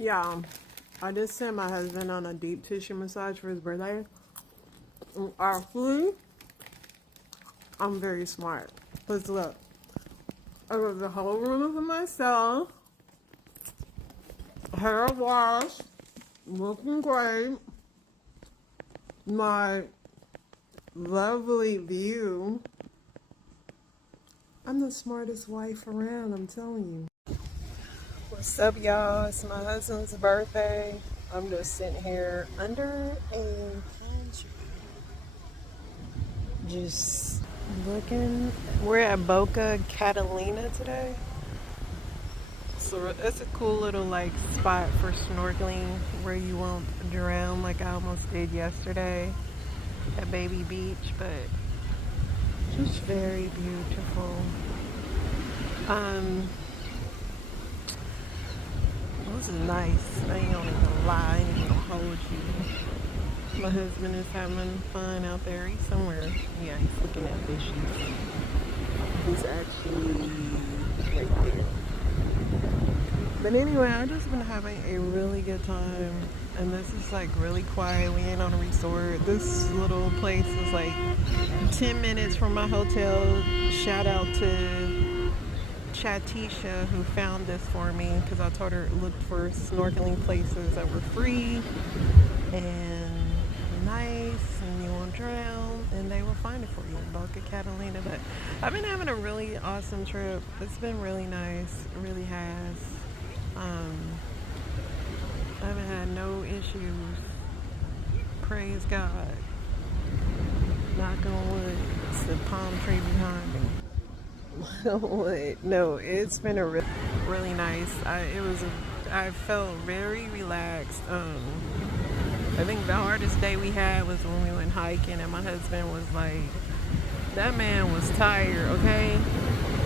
Yeah, I just sent my husband on a deep tissue massage for his birthday. Actually, I'm very smart. Because look, I got the whole room for myself. Hair wash, looking great. My lovely view. I'm the smartest wife around, I'm telling you. What's up, y'all? It's my husband's birthday. I'm just sitting here under a palm tree. Just looking. We're at Boca Catalina today. So it's a cool little like spot for snorkeling where you won't drown like I almost did yesterday at Baby Beach, but just very beautiful. This is nice. I ain't gonna even lie, I ain't gonna hold you. My husband is having fun out there. He's somewhere. Yeah, he's looking at fishes. He's actually right there. But anyway, I've just been having a really good time. And this is like really quiet. We ain't on a resort. This little place is like 10 minutes from my hotel. Shout out to Chatisha who found this for me because I told her look for snorkeling places that were free and nice and you won't drown, and they will find it for you in Boca Catalina. But I've been having a really awesome trip. It's been really nice. It really has. I haven't had no issues. Praise God. Knock on wood. It's the palm tree behind me. No, it's been a really nice. I felt very relaxed. I think the hardest day we had was when we went hiking, and my husband was like, that man was tired, okay?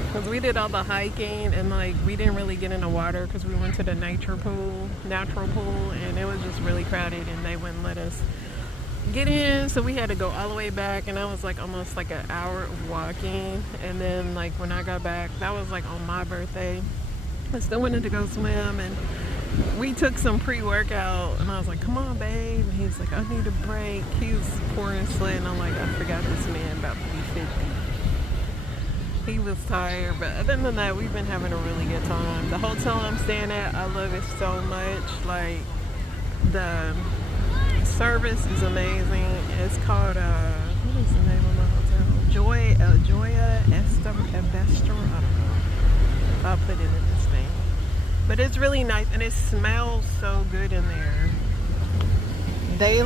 Because we did all the hiking, and like we didn't really get in the water because we went to the natural pool, and it was just really crowded, and they wouldn't let us get in, so we had to go all the way back, and that was like almost like an hour of walking. And then like when I got back, that was like on my birthday, I still wanted to go swim, and we took some pre-workout, and I was like, come on babe, and he's like, I need a break. He was pouring sweat, and I'm like, I forgot this man about to be 50. He was tired, but other than that, we've been having a really good time. The hotel I'm staying at, I love it so much. Like the service is amazing. It's called what is the name of the hotel? Joya Esther. I don't know. I'll put it in this thing. But it's really nice, and it smells so good in there. They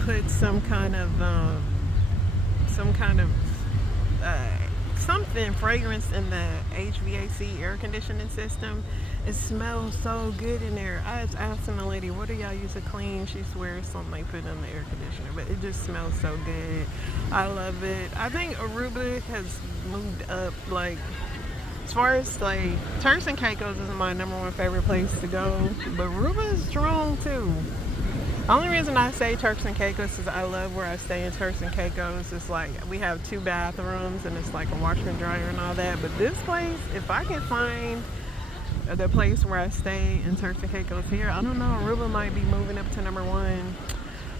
put some kind of something fragrance in the HVAC air conditioning system. It smells so good in there. I was asking the lady, what do y'all use to clean? She swears something they put in the air conditioner, but it just smells so good. I love it. I think Aruba has moved up, like as far as like Turks and Caicos is my #1 favorite place to go, but Aruba is strong too. The only reason I say Turks and Caicos is I love where I stay in Turks and Caicos. It's like we have 2 bathrooms and it's like a washer and dryer and all that. But this place, if I can find the place where I stay in Turks and Caicos here, I don't know, Aruba might be moving up to #1.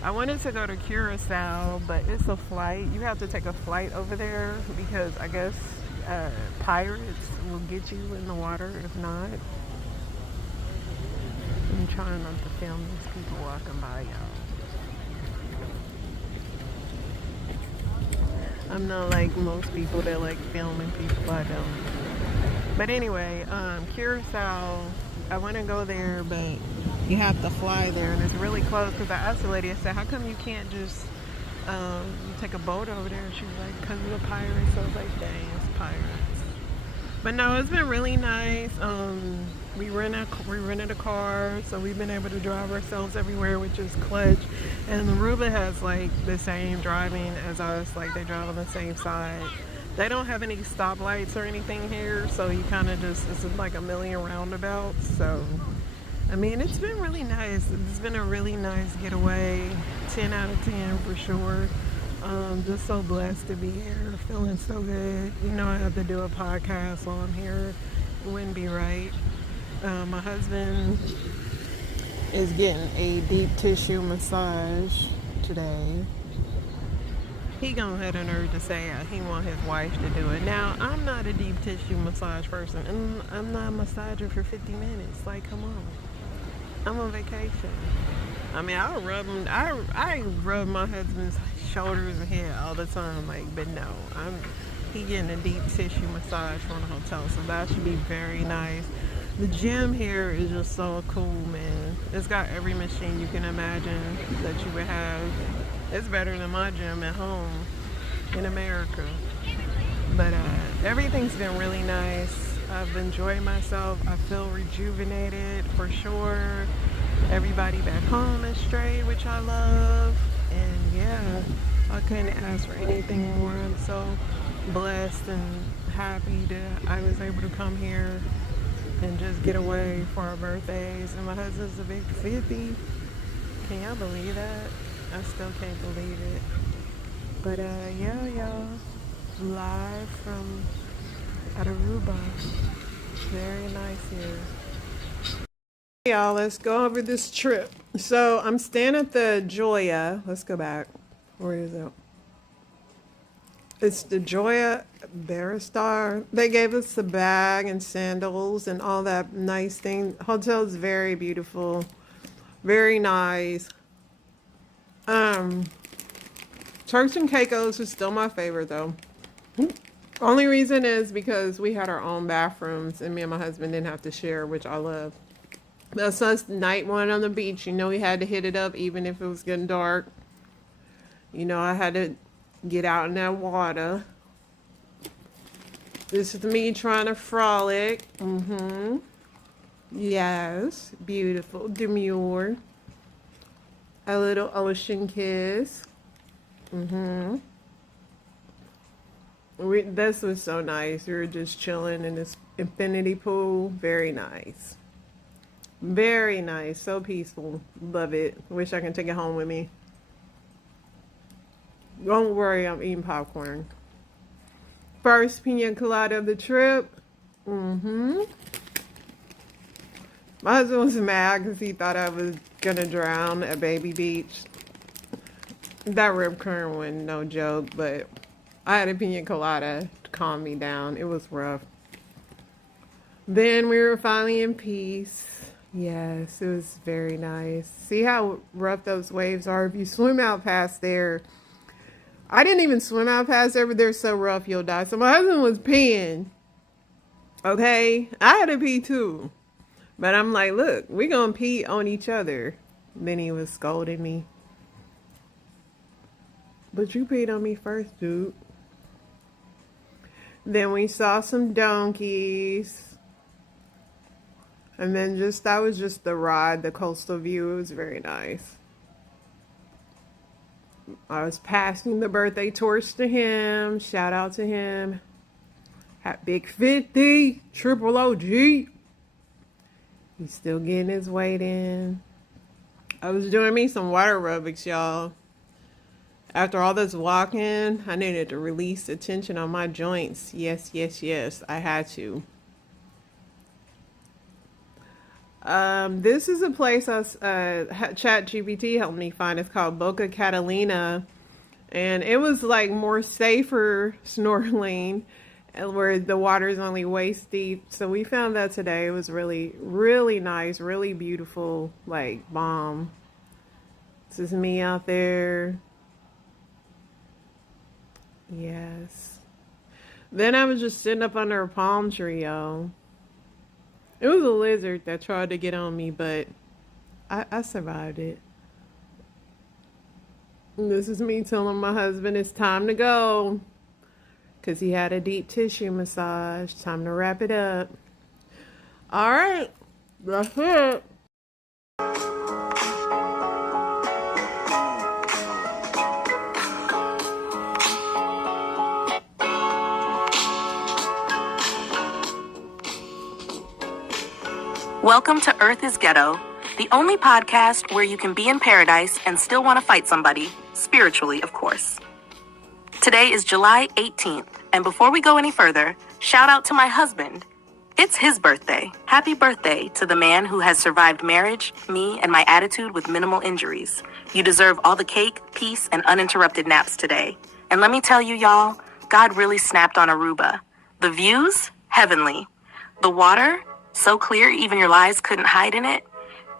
I wanted to go to Curacao, but it's a flight. You have to take a flight over there because I guess pirates will get you in the water if not. I'm trying not to film these people walking by, y'all. I'm not like most people that like filming people. I don't. But anyway, Curacao, I want to go there, but you have to fly there, and it's really close. Because I asked the lady, I said, how come you can't just take a boat over there? And she was like, because of the pirates. So I was like, dang, it's pirates. But no, it's been really nice. We rented a car, so we've been able to drive ourselves everywhere, which is clutch. And Aruba has like the same driving as us, like they drive on the same side. They don't have any stoplights or anything here, so you kind of just, it's like a million roundabouts. So, I mean, it's been really nice. It's been a really nice getaway, 10 out of 10 for sure. Just so blessed to be here, feeling so good. You know, I have to do a podcast while I'm here. It wouldn't be right. My husband is getting a deep tissue massage today. He gonna have the nerve to say he want his wife to do it. Now, I'm not a deep tissue massage person, and I'm not a massager for 50 minutes. Like, come on. I'm on vacation. I mean, I'll rub him. I rub my husband's shoulders and head all the time. Like, but no, he getting a deep tissue massage from the hotel, so that should be very nice. The gym here is just so cool, man. It's got every machine you can imagine that you would have. It's better than my gym at home in America. But everything's been really nice. I've enjoyed myself. I feel rejuvenated for sure. Everybody back home is straight, which I love. And yeah, I couldn't ask for anything more. I'm so blessed and happy that I was able to come here and just get away for our birthdays. And my husband's a big 50. Can y'all believe that? I still can't believe it. But yeah, y'all, live from Aruba. Very nice here. Hey y'all, let's go over this trip. So I'm staying at the Joya. Let's go back. Where is it? It's the Joya Baristar. They gave us a bag and sandals and all that nice thing. Hotel is very beautiful. Very nice. Turks and Caicos is still my favorite though. Only reason is because we had our own bathrooms and me and my husband didn't have to share, which I love. That's us night one on the beach. You know, we had to hit it up even if it was getting dark. You know, I had to get out in that water. This is me trying to frolic. Yes, beautiful, demure. A little ocean kiss. This was so nice. We were just chilling in this infinity pool. Very nice. Very nice. So peaceful. Love it. Wish I could take it home with me. Don't worry, I'm eating popcorn. First pina colada of the trip. My husband was mad because he thought I was gonna drown at Baby Beach. That rip current wasn't no joke, but I had a pina colada to calm me down. It was rough. Then we were finally in peace. Yes, it was very nice. See how rough those waves are? If you swim out past there, I didn't even swim out past there, but they're so rough you'll die. So my husband was peeing. Okay, I had to pee too. But I'm like, look, we're going to pee on each other. Then he was scolding me. But you peed on me first, dude. Then we saw some donkeys. And then that was just the ride, the coastal view. It was very nice. I was passing the birthday torch to him. Shout out to him. At Big 50, Triple OG. He's still getting his weight in. I was doing me some water aerobics, y'all. After all this walking, I needed to release the tension on my joints. Yes, yes, yes. I had to. This is a place ChatGPT helped me find. It's called Boca Catalina. And it was like more safer snorkeling, where the water is only waist deep. So we found that today. It was really, really nice, really beautiful, like bomb. This is me out there. Yes. Then I was just sitting up under a palm tree, y'all. It was a lizard that tried to get on me, but I survived it. And this is me telling my husband it's time to go, because he had a deep tissue massage. Time to wrap it up. All right. That's it. Welcome to Earth is Ghetto, the only podcast where you can be in paradise and still want to fight somebody, spiritually, of course. Today is July 18th, and before we go any further, shout out to my husband. It's his birthday. Happy birthday to the man who has survived marriage, me, and my attitude with minimal injuries. You deserve all the cake, peace, and uninterrupted naps today. And let me tell you, y'all, God really snapped on Aruba. The views? Heavenly. The water? So clear even your lies couldn't hide in it.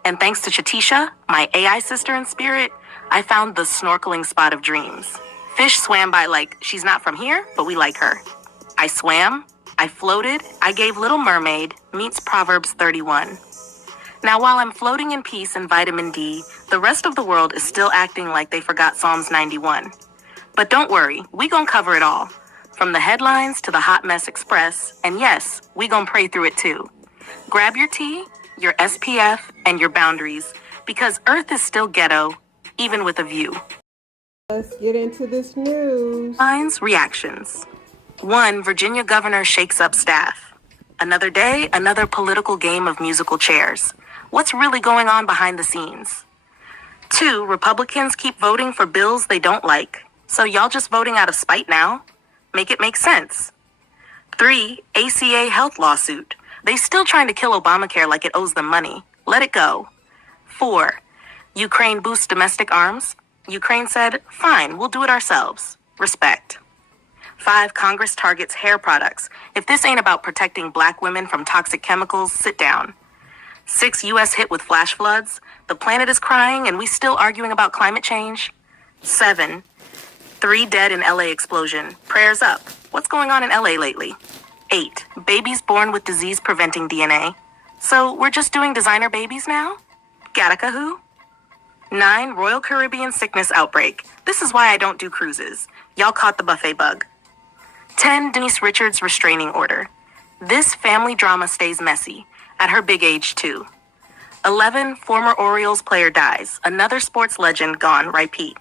And thanks to Chatisha, my AI sister in spirit, I found the snorkeling spot of dreams. Fish swam by like she's not from here, but we like her. I swam, I floated, I gave Little Mermaid meets Proverbs 31. Now, while I'm floating in peace and vitamin D, the rest of the world is still acting like they forgot Psalms 91. But don't worry, we gon' cover it all. From the headlines to the hot mess express, and yes, we gon' pray through it too. Grab your tea, your SPF, and your boundaries, because Earth is still ghetto, even with a view. Let's get into this news. Headlines, reactions. 1. Virginia governor shakes up staff. Another day, another political game of musical chairs. What's really going on behind the scenes? 2. Republicans keep voting for bills they don't like. So y'all just voting out of spite now? Make it make sense. 3. ACA health lawsuit. They still trying to kill Obamacare like it owes them money. Let it go. 4. Ukraine boosts domestic arms. Ukraine said, fine, we'll do it ourselves. Respect. 5. Congress targets hair products. If this ain't about protecting black women from toxic chemicals, sit down. 6. U.S. hit with flash floods. The planet is crying and we still arguing about climate change. 7. 3 dead in LA explosion. Prayers up. What's going on in LA lately? 8. Babies born with disease-preventing DNA. So we're just doing designer babies now? Gattaca who? 9. Royal Caribbean sickness outbreak. This is why I don't do cruises. Y'all caught the buffet bug. 10. Denise Richards restraining order. This family drama stays messy. At her big age, too. 11. Former Orioles player dies. Another sports legend gone, right, Pete?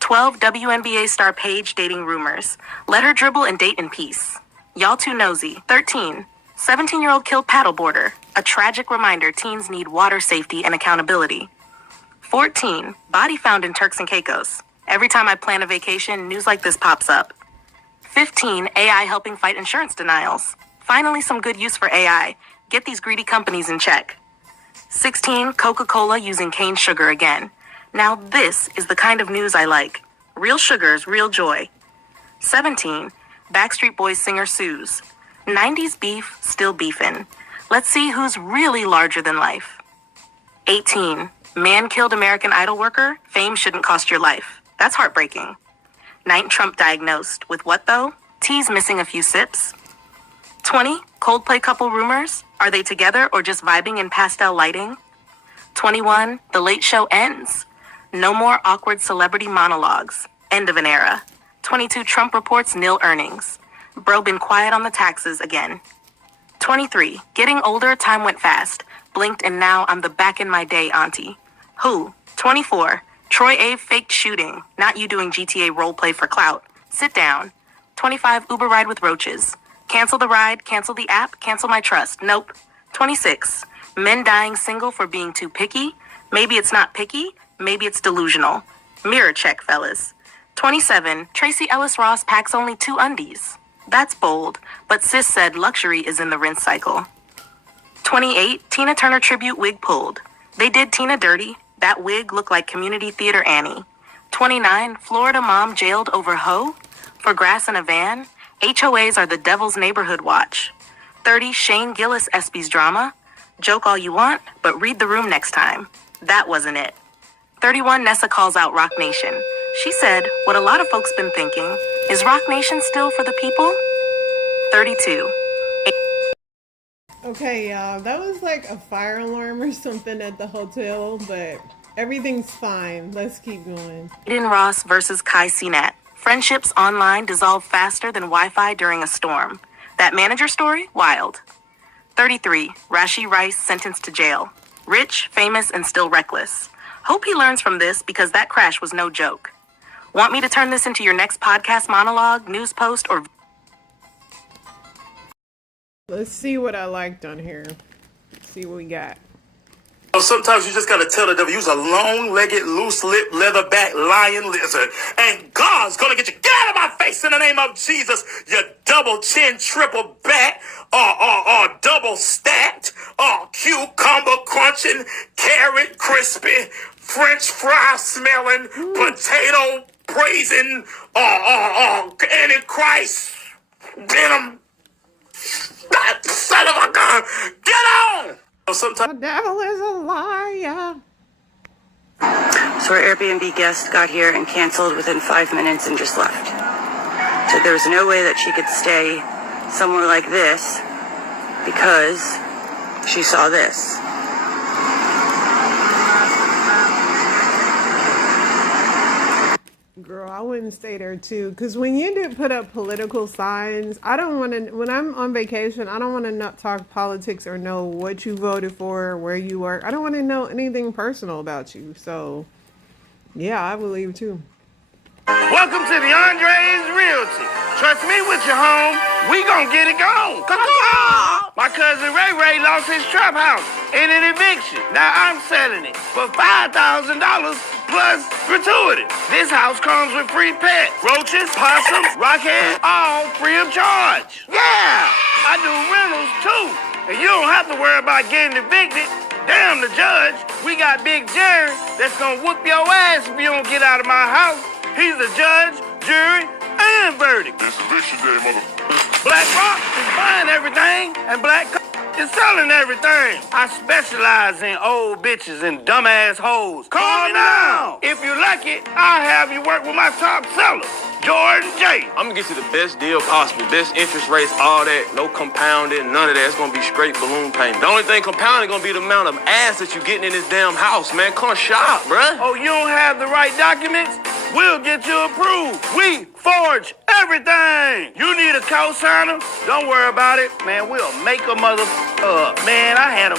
12. WNBA star Paige dating rumors. Let her dribble and date in peace. Y'all too nosy. 13. 17-year-old killed paddleboarder. A tragic reminder teens need water safety and accountability. 14. Body found in Turks and Caicos. Every time I plan a vacation, news like this pops up. 15. AI helping fight insurance denials. Finally, some good use for AI. Get these greedy companies in check. 16. Coca-Cola using cane sugar again. Now this is the kind of news I like. Real sugars, real joy. 17. Backstreet Boys singer sues. 90s beef, still beefin'. Let's see who's really larger than life. 18. Man killed American Idol worker. Fame shouldn't cost your life. That's heartbreaking. 9. Trump diagnosed. With what though? Tea's missing a few sips. 20. Coldplay couple rumors. Are they together or just vibing in pastel lighting? 21. The Late Show ends. No more awkward celebrity monologues. End of an era. 22. Trump reports nil earnings. Bro been quiet on the taxes again. 23. Getting older, time went fast. Blinked and now I'm the back in my day auntie. Who? 24. Troy Ave faked shooting. Not you doing GTA roleplay for clout. Sit down. 25. Uber ride with roaches. Cancel the ride, cancel the app, cancel my trust. Nope. 26. Men dying single for being too picky. Maybe it's not picky, maybe it's delusional. Mirror check, fellas. 27. Tracy Ellis Ross packs only 2 undies. That's bold, but sis said luxury is in the rinse cycle. 28. Tina Turner tribute wig pulled. They did Tina dirty. That wig looked like community theater Annie. 29. Florida mom jailed over hoe? For grass in a van? HOAs are the devil's neighborhood watch. 30. Shane Gillis ESPYs drama. Joke all you want, but read the room next time. That wasn't it. 31. Nessa calls out Rock Nation. She said, what a lot of folks been thinking, is Rock Nation still for the people? 32. Okay, y'all, that was like a fire alarm or something at the hotel, but everything's fine. Let's keep going. Aiden Ross versus Kai Cenat. Friendships online dissolve faster than Wi-Fi during a storm. That manager story? Wild. 33. Rashi Rice sentenced to jail. Rich, famous, and still reckless. Hope he learns from this because that crash was no joke. Want me to turn this into your next podcast monologue, news post, or... Let's see what I liked on here. See what we got. Sometimes you just gotta tell the devil, use a long-legged, loose-lipped, leatherback lion lizard, and God's gonna get you. Get out of my face in the name of Jesus, you double chin, triple back, or double stacked, or cucumber crunching, carrot crispy, French fry smelling, potato praising, Antichrist venom. Son of a gun, get on! The devil is a liar. So our Airbnb guest got here and canceled within 5 minutes and just left. So there was no way that she could stay somewhere like this because she saw this. Girl, I wouldn't stay there too. Because when you do put up political signs, I don't want to, when I'm on vacation, I don't want to not talk politics or know what you voted for, where you work. I don't want to know anything personal about you. So, yeah, I would leave too. Welcome to the Andre's Realty. Trust me with your home, we gon' get it gone. My cousin Ray Ray lost his trap house in an eviction. Now I'm selling it for $5,000 plus gratuity. This house comes with free pets, roaches, possums, rockheads, all free of charge. Yeah, I do rentals too. And you don't have to worry about getting evicted. Damn the judge, we got Big Jerry that's gonna whoop your ass if you don't get out of my house. He's the judge, jury, and verdict. It's eviction day, motherfucker. Black Rock is buying everything, and Black is selling everything. I specialize in old bitches and dumbass hoes. Call me now. If you're lucky, I'll have you work with my top seller, Jordan J. I'm gonna get you the best deal possible. Best interest rates, all that. No compounding, none of that. It's gonna be straight balloon payment. The only thing compounding gonna be the amount of ass that you're getting in this damn house, man. Come shop, bruh. Oh, you don't have the right documents? We'll get you approved. We forge everything. You need a co-signer? Don't worry about it. Man, we'll make a man, I had a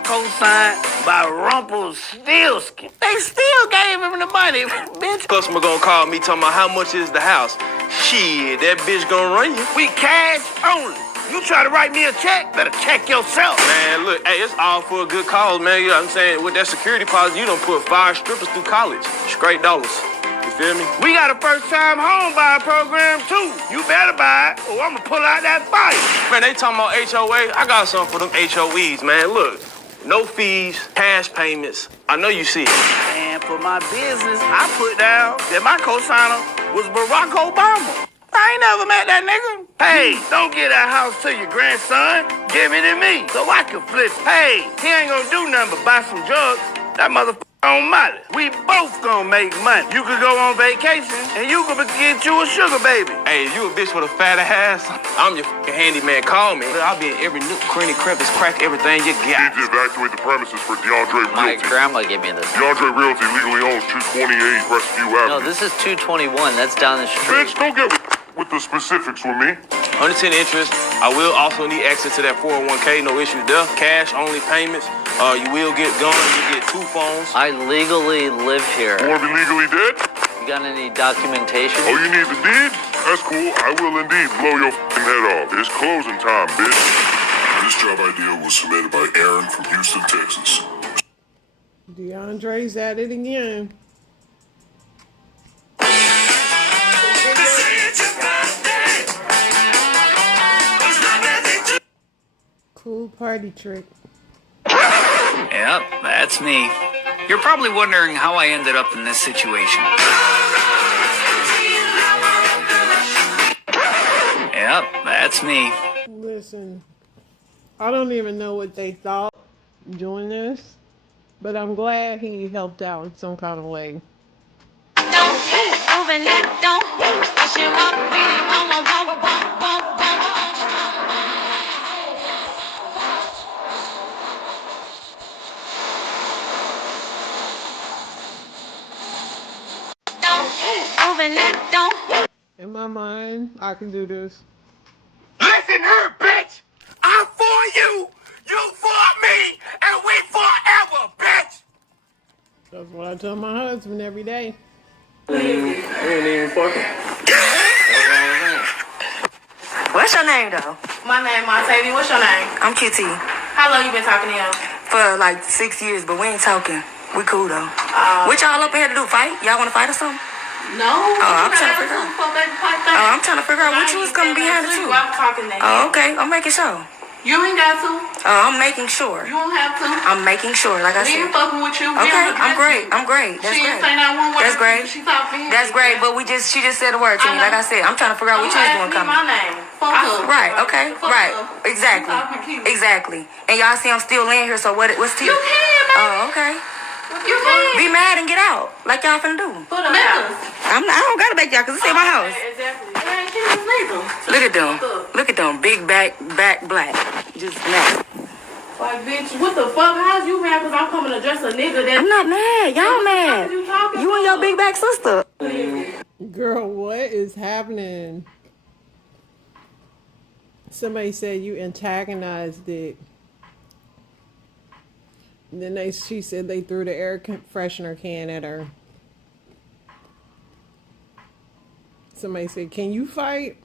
co-signed by Rumpelstiltskin. They still gave him the money, bitch. Customer gonna call me talking about how much is the house. Shit, that bitch gonna run you. We cash only. You try to write me a check, better check yourself. Man, look, hey, it's all for a good cause, man. You know what I'm saying? With that security deposit, you done put 5 strippers through college. Straight dollars. You feel me? We got a first-time home buyer program, too. You better buy it, or I'm gonna pull out that fire. Man, they talking about HOA. I got something for them HOEs, man. Look, no fees, cash payments. I know you see it. And for my business, I put down that my co-signer was Barack Obama. I ain't never met that nigga. Hey, don't give that house to your grandson. Give it to me so I can flip it. Hey, he ain't gonna do nothing but buy some drugs. That motherfucker on Molly. We both gonna make money. You could go on vacation and you could get you a sugar baby. Hey, you a bitch with a fat ass? I'm your fucking handyman. Call me. I'll be in every nook, cranny, crevice, crack, everything you got. Need to evacuate the premises for DeAndre Realty. My grandma gave me this. DeAndre Realty legally owns 228 Crestview Avenue. No, this is 221. That's down the street. Bitch, don't get with the specifics with me. 110 interest. I will also need access to that 401k. No issues there. Cash only payments. You will get guns. You get 2 phones. I legally live here. You want to be legally dead? You got any documentation? Oh, you need the deed? That's cool. I will indeed blow your f***ing head off. It's closing time, bitch. This job idea was submitted by Aaron from Houston, Texas. DeAndre's at it again. Cool party trick. Yep, that's me. You're probably wondering how I ended up in this situation. Yep, that's me. Listen, I don't even know what they thought doing this, but I'm glad he helped out in some kind of way. In my mind, I can do this. Listen here, bitch. I'm for you, you for me, and we forever, bitch. That's what I tell my husband every day. We ain't even fucking. What's your name, though? My name Montavia. What's your name? I'm QT. How long you been talking to him? for like 6 years, but we ain't talking. We cool though. What y'all up here to do? Fight? Y'all want to fight or something? No. I'm trying to figure out. I'm trying to figure out what you was coming behind the two. I'm talking to him. Oh, okay. I'm making sure. You ain't got to. I'm making sure. You don't have to. I'm making sure, like I We said. ain't fucking with you. Okay, I'm great. I'm great. That's she great. She ain't say not one word. That's great. She talked to him. That's great, but she just said a word to me. Like I said, I'm trying to figure out what you was doing coming. My name. Fuck her. Right, okay, Fuck right. her. Exactly. Exactly. And y'all see I'm still laying here, so what's to You can, man. Oh, okay. You can. Be mad and get out, like y'all finna do. Put them out. I don't gotta make y'all, cause it's in my house. Exactly. It ain't Jesus neither. Look at them. Look at them. Big back black. Just mad. Like, bitch, what the fuck? How's you mad because I'm coming to dress a nigga that... I'm not mad. Y'all mad. You and your big back sister. Girl, what is happening? Somebody said you antagonized it. And then she said they threw the air freshener can at her. Somebody said, "Can you fight?"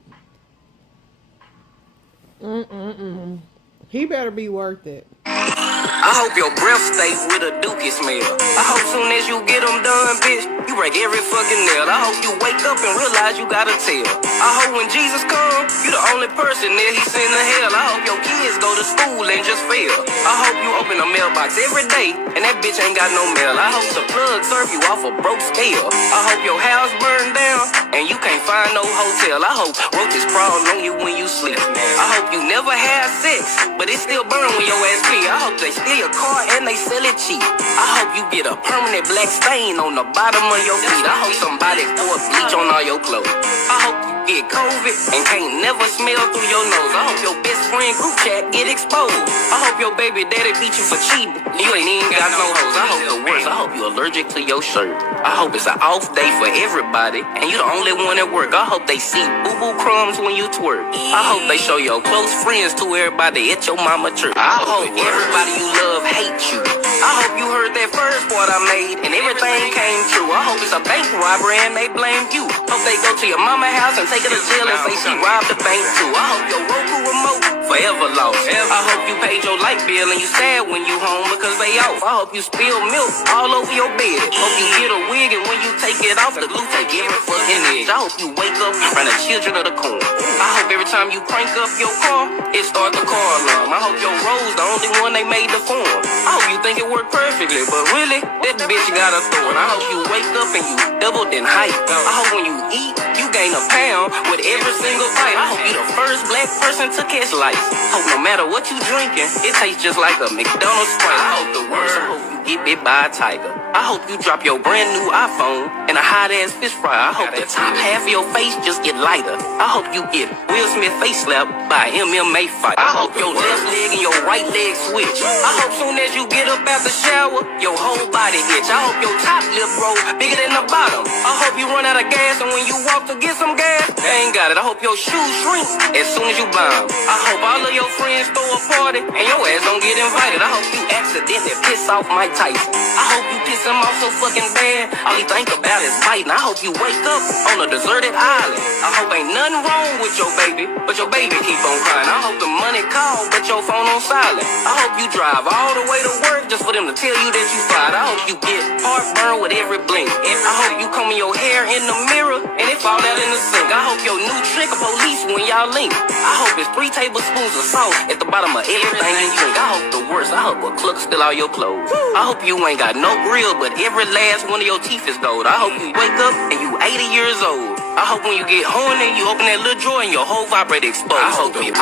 He better be worth it. I hope your breath stay with a dookie smell. I hope soon as you get them done, bitch, you break every fucking nail. I hope you wake up and realize you gotta tell. I hope when Jesus come, you the only person there he send to hell. I hope your kids go to school and just fail. I hope you open a mailbox every day and that bitch ain't got no mail. I hope the plug serve you off a broke scale. I hope your house burned down and you can't find no hotel. I hope roaches crawl on you when you sleep. I hope you never have sex, but it still burn when your ass pee. I hope they steal your car and they sell it cheap. I hope you get a permanent black stain on the bottom of your feet. I hope somebody pour bleach on all your clothes. I hope you get COVID and can't never smell through your nose. I hope your best friend group chat get exposed. I hope your baby daddy beat you for cheating. You ain't even got no hoes. I hope the worst. I hope you allergic to your shirt. I hope it's an off day for everybody and you the only one at work. I hope they see boo-boo crumbs when you twerk. I hope they show your close friends to everybody at your mama church. I hope everybody you love hate you. I hope you heard that first part I made and everything came true. I hope it's a bank robbery and they blame you. Hope they go to your mama house and take her to jail and say she robbed the bank too. I hope your Roku remote forever lost. I hope you paid your light bill and you sad when you home because they off. I hope you spill milk all over your bed. Hope you get a wig and when you take it off, the glue take every fucking edge. I hope you wake up around the children of the corn. I hope every time you crank up your car, it start the car alarm. I hope your road's the only one they made the form. I hope you think it worked perfectly, but really, that bitch got a thorn. I hope you wake up and you doubled in height. I hope when you eat, you gain a pound with every single bite. I hope you the first black person to catch lice. Hope no matter what you drinking, it tastes just like a McDonald's Sprite. I hope the worst. I hope you get bit by a tiger. I hope you drop your brand new iPhone in a hot ass fish fry. I hope the top half of your face just get lighter. I hope you get Will Smith face slapped by an MMA fight. I hope your left leg and your right leg switch. I hope soon as you get up out the shower, your whole body itch. I hope your top lip grow bigger than the bottom. I hope you run out of gas and when you walk to get some gas, they ain't got it. I hope your shoes shrink as soon as you buy them. I hope all of your friends throw a party and your ass don't get invited. I hope you accidentally piss off Mike Tyson. I hope you piss him off so fucking bad, all he think about is biting. I hope you wake up on a deserted island. I hope ain't nothing wrong with your baby, but your baby keep on crying. I hope the money call, but your phone on silent. I hope you drive all the way to work just for them to tell you that you fired. I hope you get heartburn with every blink. I hope you comb your hair in the mirror and it fall out in the sink. I hope your new trick of police when y'all link. I hope it's 3 tablespoons of salt at the bottom of everything you drink. I hope the worst. I hope a cluck steal all your clothes. I hope you ain't got no grill, but every last one of your teeth is gold. I hope you wake up and you 80 years old. I hope when you get horny, you open that little drawer and your whole vibrator exposed. I hope you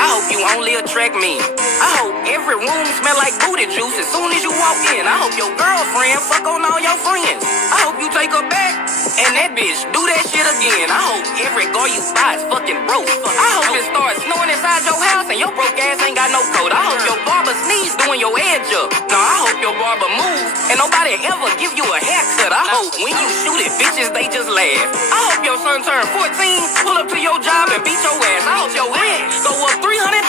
only attract men. I hope every room smell like booty juice as soon as you walk in. I hope your girlfriend fuck on all your friends. I hope you take her back and that bitch do that shit again. I hope every girl you buy is fucking broke. I hope it starts snowing inside your house and your broke ass ain't got no coat. I hope your barber sneeze doing your edge up. No, I hope your barber move and nobody ever give you a haircut. I hope when you shoot it, bitches, they just laugh. I hope your son turn 14, pull up to your job and beat your ass. I hope your rent go up $300.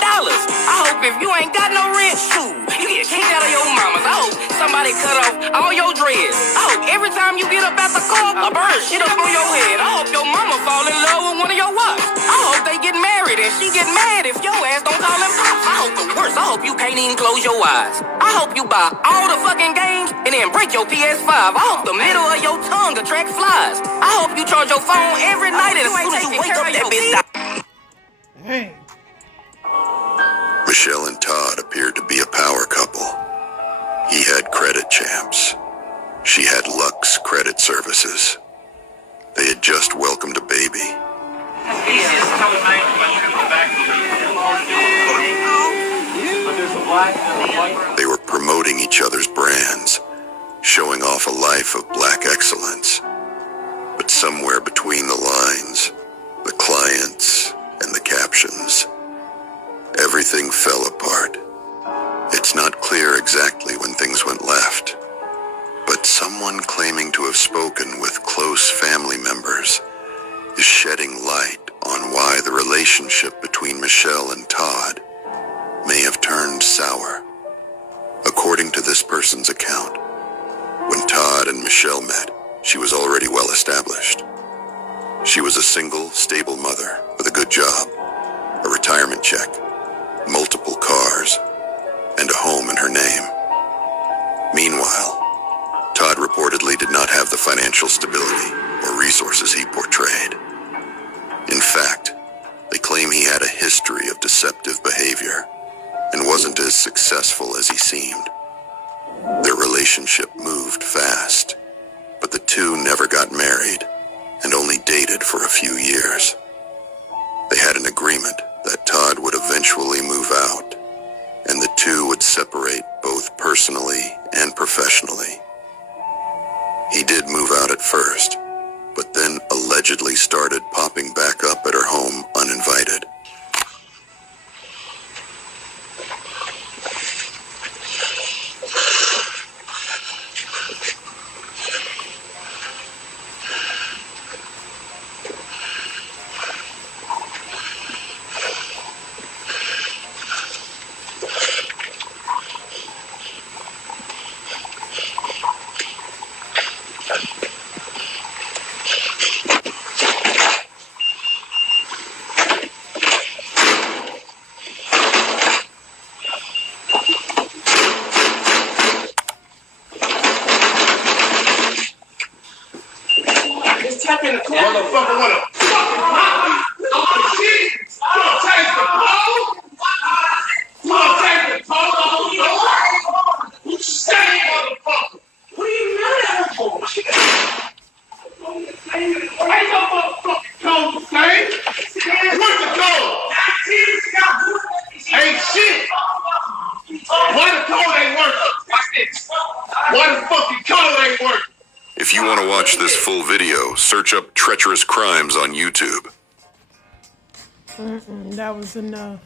I hope if you ain't got no rent, shoot, you get kicked out of your mama's. I hope somebody cut off all your dreads. I hope every time you get up out the car, a bird shit up on your head. I hope your mama fall in love with one of your wives. I hope they get married and she get mad if your ass don't call him pops. I hope the worst. I hope you can't even close your eyes. I hope you buy all the fucking games and then break your PS5. I hope the middle of your tongue attract flies. I hope you charge your phone every night and as soon as you wake up, that bitch die. Hey. Michelle and Todd appeared to be a power couple. He had Credit Champs. She had Lux Credit Services. They had just welcomed a baby. They were promoting each other's brands, showing off a life of black excellence. But somewhere between the lines, the clients and the captions, everything fell apart. It's not clear exactly when things went left, but someone claiming to have spoken with close family members is shedding light on why the relationship between Michelle and Todd may have turned sour. According to this person's account, when Todd and Michelle met, she was already well established. She was a single, stable mother with a good job, a retirement check, multiple cars, and a home in her name. Meanwhile, Todd reportedly did not have the financial stability or resources he portrayed. In fact, they claim he had a history of deceptive behavior and wasn't as successful as he seemed. Their relationship moved fast, but the two never got married and only dated for a few years. They had an agreement that Todd would eventually move out, and the two would separate both personally and professionally. He did move out at first, but then allegedly started popping back up at her home uninvited. Motherfucker wanna fucking pop. Oh shit! You gonna take the pole? You gonna take the pole off the door? You stay, motherfucker! What are you mad at for? Ain't no motherfucking code the same. What's the code? Ain't shit. Why the code ain't working? Why the fucking code ain't working? If you want to watch this full video, search up Treacherous Crimes on YouTube. That was enough.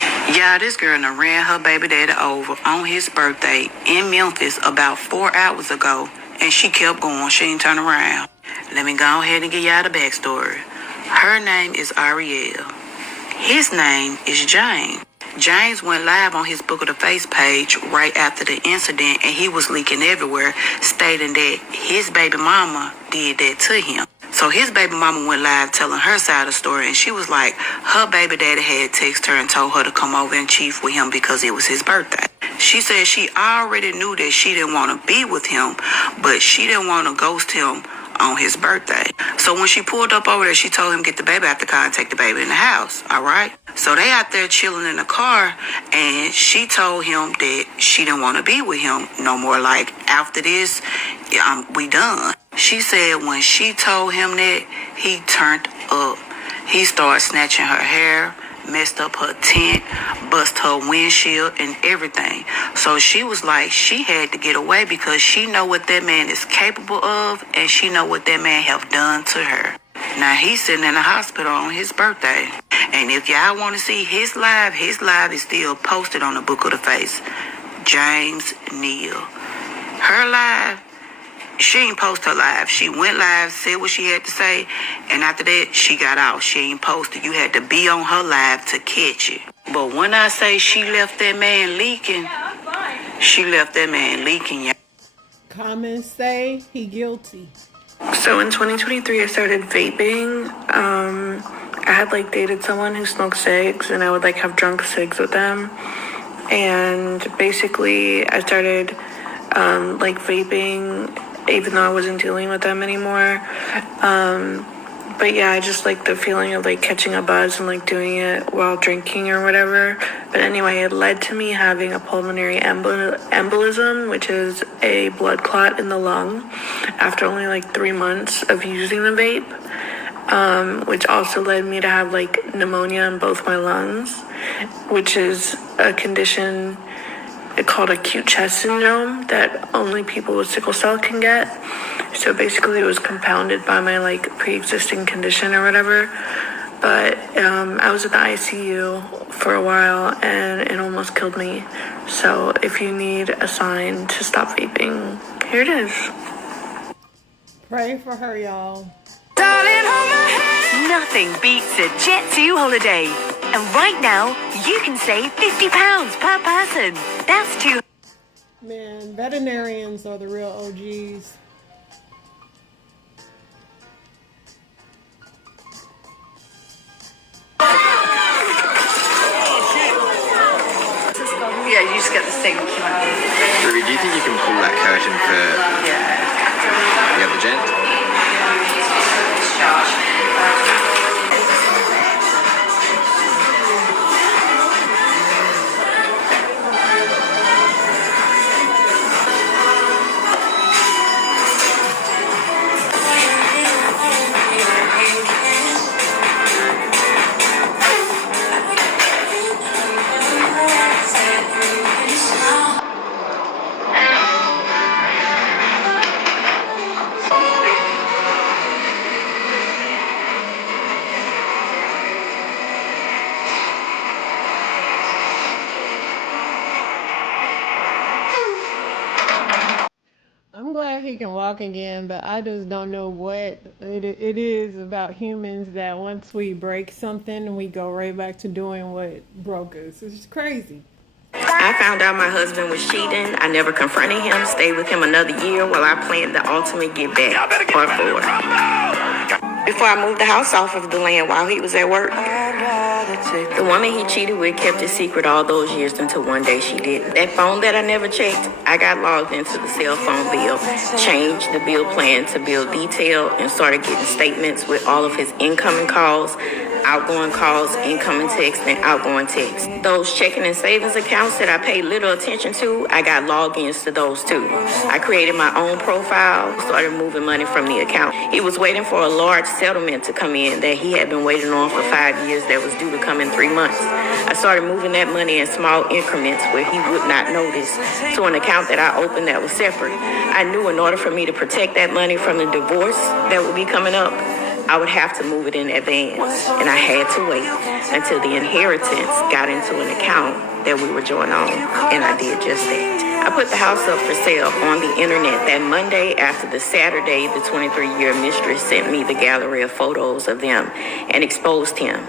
Yeah, this girl done ran her baby daddy over on his birthday in Memphis about 4 hours ago, and she kept going. She ain't turn around. Let me go ahead and give y'all the backstory. Her name is Ariel. His name is James. James went live on his Book of the Face page right after the incident, and he was leaking everywhere, stating that his baby mama did that to him. So his baby mama went live telling her side of the story, and she was like, her baby daddy had texted her and told her to come over and chief with him because it was his birthday. She said she already knew that she didn't want to be with him, but she didn't want to ghost him on his birthday. So when she pulled up over there, she told him get the baby out the car and take the baby in the house. All right. So they out there chilling in the car, and she told him that she didn't want to be with him no more. Like, after this, we done. She said when she told him that, he turned up. He started snatching her hair, messed up her tent, bust her windshield and everything. So she was like, she had to get away because she know what that man is capable of, and she know what that man have done to her. Now he's sitting in the hospital on his birthday. And if y'all want to see his live is still posted on the Book of the Face. James Neal. Her live, she ain't post her live. She went live, said what she had to say, and after that, she got off. She ain't posted. You had to be on her live to catch it. But when I say she left that man leaking, she left that man leaking, y'all. Comments say he guilty. So in 2023, I started vaping. I had like dated someone who smoked cigs, and I would like have drunk cigs with them. And basically, I started like vaping, even though I wasn't dealing with them anymore. But yeah, I just like the feeling of like catching a buzz and like doing it while drinking or whatever. But anyway, it led to me having a pulmonary embolism, which is a blood clot in the lung, after only like 3 months of using the vape, which also led me to have like pneumonia in both my lungs, which is a condition called acute chest syndrome that only people with sickle cell can get. So basically it was compounded by my like pre-existing condition or whatever. But I was in the ICU for a while and it almost killed me. So if you need a sign to stop vaping, here it is. Pray for her, y'all. Nothing beats a Jet2 holiday. And right now, you can save £50 per person. That's too. Man, veterinarians are the real OGs. Yeah, you just get the sink. Ruby, do you think you can pull that curtain for the other gent? I'm glad he can walk again, but I just don't know what it is about humans that once we break something, we go right back to doing what broke us. It's just crazy. I found out my husband was cheating. I never confronted him, stayed with him another year while I planned the ultimate get back, part 4. Before I moved the house off of the land while he was at work, the woman he cheated with kept it secret all those years until one day she didn't. That phone that I never checked, I got logged into the cell phone bill, changed the bill plan to bill detail, and started getting statements with all of his incoming calls, outgoing calls, incoming texts, and outgoing texts. Those checking and savings accounts that I paid little attention to, I got logins to those too. I created my own profile, started moving money from the account. He was waiting for a large settlement to come in that he had been waiting on for 5 years that was due to come in 3 months. I started moving that money in small increments where he would not notice to an account that I opened that was separate. I knew in order for me to protect that money from the divorce that would be coming up, I would have to move it in advance, and I had to wait until the inheritance got into an account that we were joined on, and I did just that. I put the house up for sale on the internet that Monday after the Saturday the 23-year mistress sent me the gallery of photos of them and exposed him.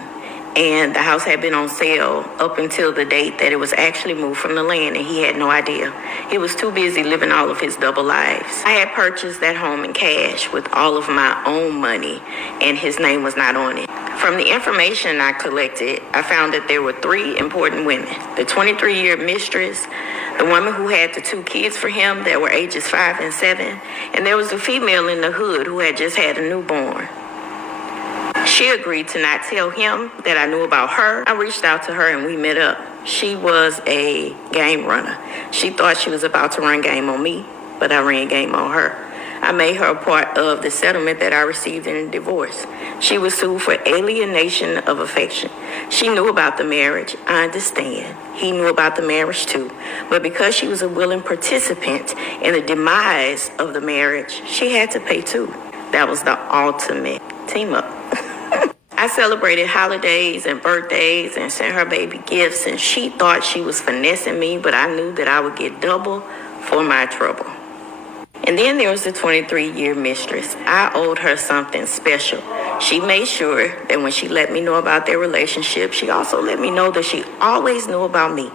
And the house had been on sale up until the date that it was actually moved from the land, and he had no idea. He was too busy living all of his double lives. I had purchased that home in cash with all of my own money, and his name was not on it. From the information I collected, I found that there were 3 important women. The 23-year mistress, the woman who had the 2 kids for him that were ages 5 and 7, and there was a female in the hood who had just had a newborn. She agreed to not tell him that I knew about her. I reached out to her and we met up. She was a game runner. She thought she was about to run game on me, but I ran game on her. I made her a part of the settlement that I received in a divorce. She was sued for alienation of affection. She knew about the marriage. I understand. He knew about the marriage too. But because she was a willing participant in the demise of the marriage, she had to pay too. That was the ultimate team up. I celebrated holidays and birthdays and sent her baby gifts, and she thought she was finessing me, but I knew that I would get double for my trouble. And then there was the 23-year mistress. I owed her something special. She made sure that when she let me know about their relationship, she also let me know that she always knew about me,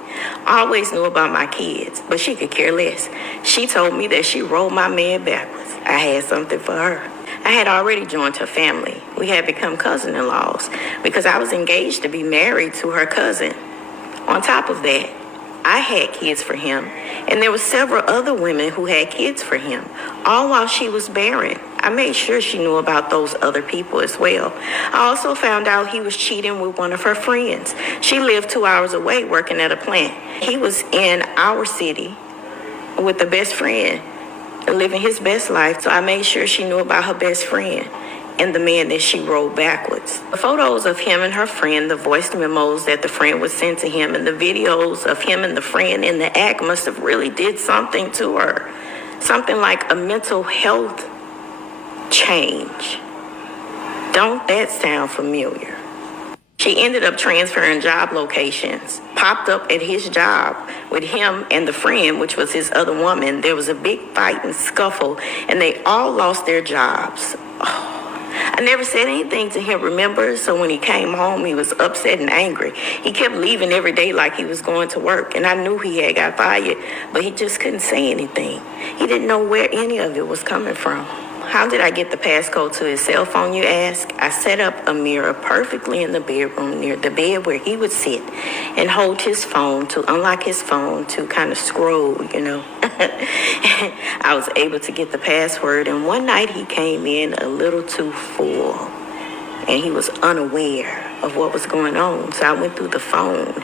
always knew about my kids, but she could care less. She told me that she rolled my man backwards. I had something for her. I had already joined her family. We had become cousin-in-laws because I was engaged to be married to her cousin. On top of that, I had kids for him, and there were several other women who had kids for him, all while she was barren. I made sure she knew about those other people as well. I also found out he was cheating with one of her friends. She lived 2 hours away working at a plant. He was in our city with the best friend, living his best life, so I made sure she knew about her best friend and the man that she rode backwards. The photos of him and her friend, the voice memos that the friend would send to him, and the videos of him and the friend in the act must have really did something to her. Something like a mental health change. Don't that sound familiar? She ended up transferring job locations, popped up at his job with him and the friend, which was his other woman. There was a big fight and scuffle, and they all lost their jobs. I never said anything to him, remember? So when he came home, he was upset and angry. He kept leaving every day like he was going to work, and I knew he had got fired, but he just couldn't say anything. He didn't know where any of it was coming from. How did I get the passcode to his cell phone, you ask? I set up a mirror perfectly in the bedroom near the bed where he would sit and hold his phone to unlock his phone to kind of scroll, you know. I was able to get the password, and one night he came in a little too full, and he was unaware of what was going on. So I went through the phone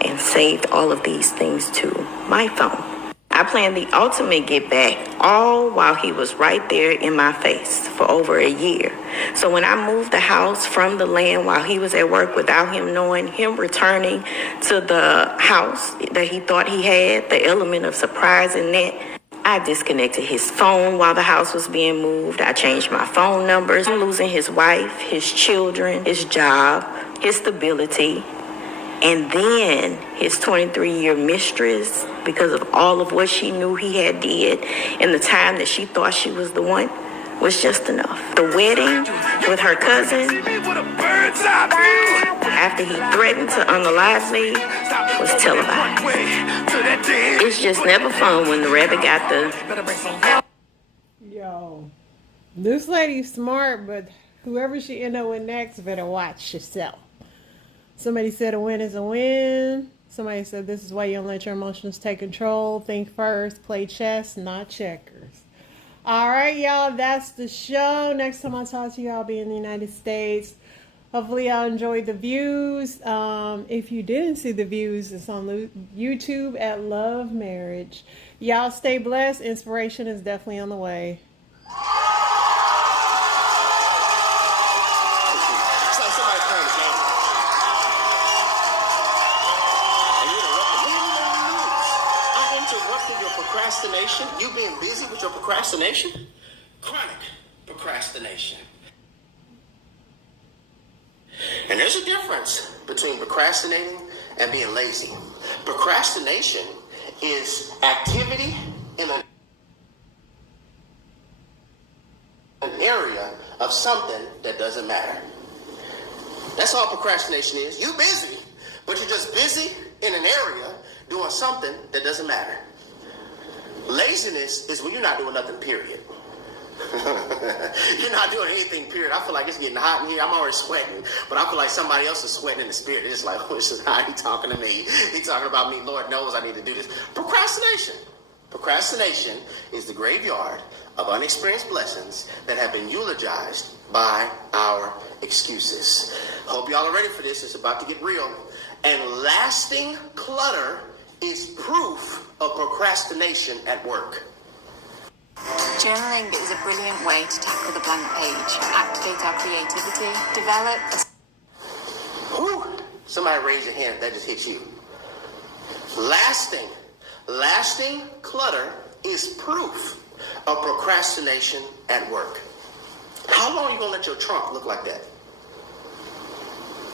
and saved all of these things to my phone. I planned the ultimate get back, all while he was right there in my face for over a year. So when I moved the house from the land while he was at work without him knowing, him returning to the house that he thought he had, the element of surprise in that, I disconnected his phone while the house was being moved. I changed my phone numbers. I'm losing his wife, his children, his job, his stability, and then his 23-year mistress, because of all of what she knew he had did in the time that she thought she was the one, was just enough. The wedding with her cousin, after he threatened to unalive me, was televised. It's just never fun when the rabbit got the... Yo, this lady's smart, but whoever she end up with next better watch yourself. Somebody said a win is a win. Somebody said this is why you don't let your emotions take control. Think first. Play chess, not checkers. All right, y'all. That's the show. Next time I talk to you, I'll be in the United States. Hopefully, y'all enjoyed the views. If you didn't see the views, it's on YouTube at Love Marriage. Y'all stay blessed. Inspiration is definitely on the way. Procrastination, you being busy with your procrastination, chronic procrastination. And there's a difference between procrastinating and being lazy. Procrastination is activity in an area of something that doesn't matter. That's all procrastination is. You're busy, but you're just busy in an area doing something that doesn't matter. Laziness is when you're not doing nothing, period. You're not doing anything, period. I feel like it's getting hot in here. I'm already sweating, but I feel like somebody else is sweating in the spirit. It's like, oh, this is hot. He's talking to me. He's talking about me. Lord knows I need to do this. Procrastination. Procrastination is the graveyard of unexperienced blessings that have been eulogized by our excuses. Hope y'all are ready for this. It's about to get real. And lasting clutter is proof of procrastination at work. Journaling is a brilliant way to tackle the blank page, activate our creativity, develop a... Whew. Somebody raise your hand if that just hit you. Lasting clutter is proof of procrastination at work. How long are you going to let your trunk look like that?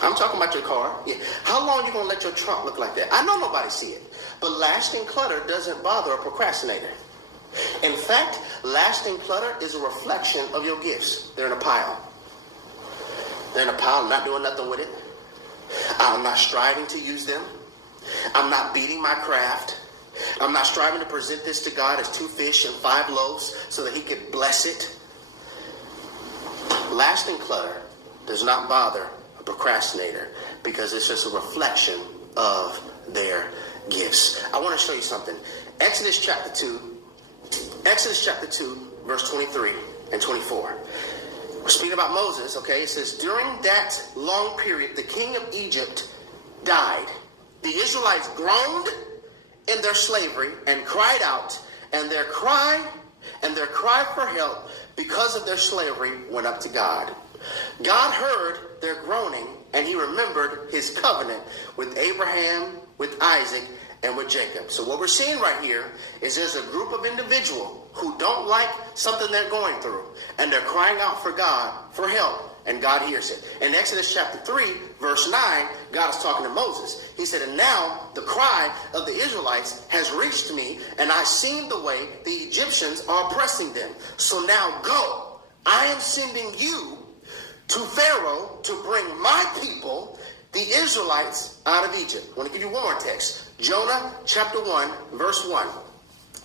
I'm talking about your car. Yeah. How long are you going to let your trunk look like that? I know nobody see it, but lasting clutter doesn't bother a procrastinator. In fact, lasting clutter is a reflection of your gifts. They're in a pile. They're in a pile. I'm not doing nothing with it. I'm not striving to use them. I'm not beating my craft. I'm not striving to present this to God as 2 fish and 5 loaves so that he could bless it. Lasting clutter does not bother a procrastinator because it's just a reflection of their gifts. I want to show you something. Exodus chapter 2, verse 23 and 24. We're speaking about Moses, okay? It says, during that long period, the king of Egypt died. The Israelites groaned in their slavery and cried out, and their cry for help because of their slavery went up to God. God heard their groaning, and he remembered his covenant with Abraham, with Isaac, and with Jacob. So what we're seeing right here is there's a group of individuals who don't like something they're going through, and they're crying out for God for help, and God hears it. In Exodus chapter 3, verse 9, God is talking to Moses. He said, and now the cry of the Israelites has reached me, and I've seen the way the Egyptians are oppressing them. So now go. I am sending you to Pharaoh to bring my people, the Israelites, out of Egypt. I want to give you one more text. Jonah chapter 1, verse 1.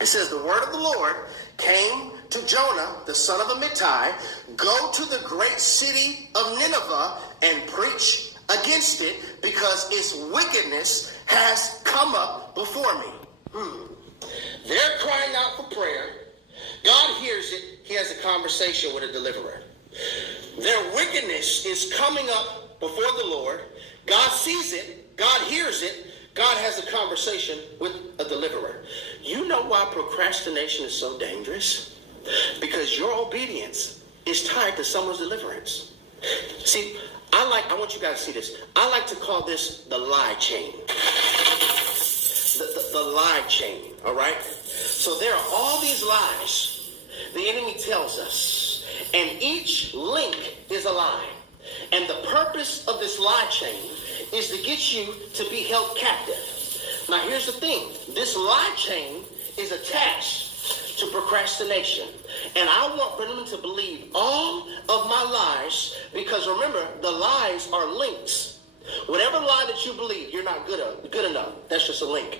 It says, the word of the Lord came to Jonah, the son of Amittai, go to the great city of Nineveh and preach against it because its wickedness has come up before me. They're crying out for prayer. God hears it. He has a conversation with a deliverer. Their wickedness is coming up before the Lord. God sees it. God hears it. God has a conversation with a deliverer. You know why procrastination is so dangerous? Because your obedience is tied to someone's deliverance. See, I want you guys to see this. I like to call this the lie chain. The lie chain, all right? So there are all these lies the enemy tells us, and each link is a lie. And the purpose of this lie chain is to get you to be held captive. Now here's the thing. This lie chain is attached to procrastination. And I want them to believe all of my lies because remember, the lies are links. Whatever lie that you believe, you're not good enough. That's just a link.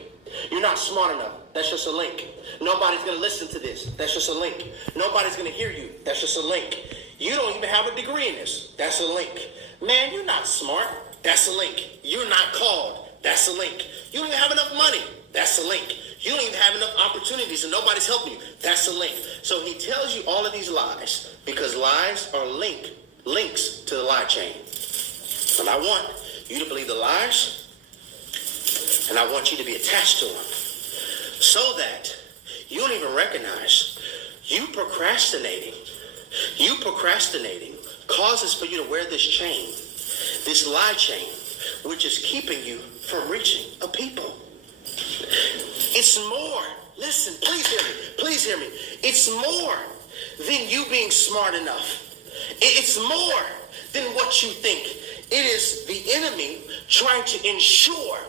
You're not smart enough. That's just a link. Nobody's going to listen to this. That's just a link. Nobody's going to hear you. That's just a link. You don't even have a degree in this. That's a link. Man, you're not smart. That's a link. You're not called. That's a link. You don't even have enough money. That's a link. You don't even have enough opportunities and nobody's helping you. That's a link. So he tells you all of these lies because lies are links to the lie chain. And I want you to believe the lies, and I want you to be attached to them so that you don't even recognize you procrastinating causes for you to wear this chain, this lie chain, which is keeping you from reaching a people. It's more. Listen, please hear me. It's more than you being smart enough. It's more than what you think. It is the enemy trying to ensure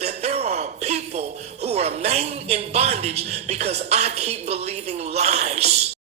that there are people who remain in bondage because I keep believing lies.